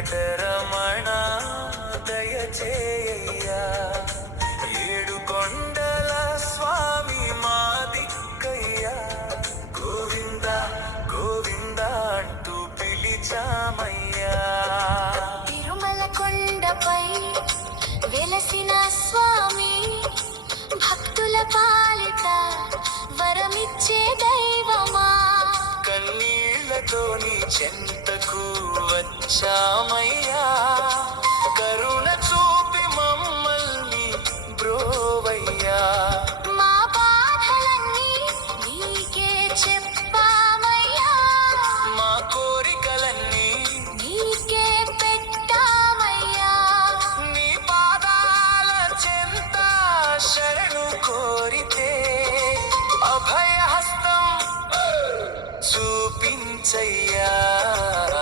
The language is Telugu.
వెంకటరమణ దయచేయ్యా, ఏడు కొండల స్వామి మా దిక్కయ్యా, గోవింద గోవింద అంటూ పిలిచామయ్యా. తిరుమల కొండపై వెలసిన స్వామి, భక్తుల పాలిట వరమిచ్చే దైవమా, కన్నీళ్లతో నీ చెంతకు వచ్చామయ్యా, కరుణ చూపి మమ్మల్ని బ్రోవయ్యా. మా బాధలన్నీ నీకే చెప్పామయ్యా, మా కోరికలన్నీ నీకే పెట్టామయ్యా. నీ పాదాల చెంత శరణు కోరితే అభయహస్తం చూపించయ్యా.